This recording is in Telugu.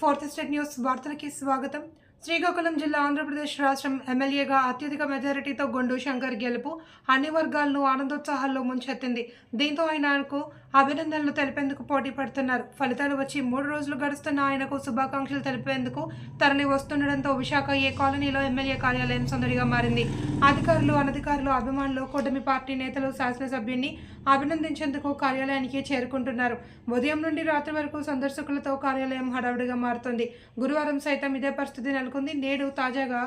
ఫోర్త్ స్టేట్ న్యూస్ వార్తలకి స్వాగతం. శ్రీకాకుళం జిల్లా ఆంధ్రప్రదేశ్ రాష్ట్రం ఎమ్మెల్యేగా అత్యధిక మెజారిటీతో గొండు శంకర్ గెలుపు అన్ని వర్గాలను ఆనందోత్సాహాల్లో ముంచెత్తింది. దీంతో ఆయనకు అభినందనలు తెలిపేందుకు పోటీ పడుతున్నారు. ఫలితాలు వచ్చి 3 రోజులు గడుస్తున్న ఆయనకు శుభాకాంక్షలు తెలిపేందుకు తరలి వస్తుండటంతో విశాఖ ఏ కాలనీలో ఎమ్మెల్యే కార్యాలయం సందడిగా మారింది. అధికారులు, అనధికారులు, అభిమానులు, కూటమి పార్టీ నేతలు శాసనసభ్యుని అభినందించేందుకు కార్యాలయానికి చేరుకుంటున్నారు. ఉదయం నుండి రాత్రి వరకు సందర్శకులతో కార్యాలయం హడావుడిగా మారుతుంది. గురువారం సైతం ఇదే పరిస్థితి నెలకొంది. నేడు తాజాగా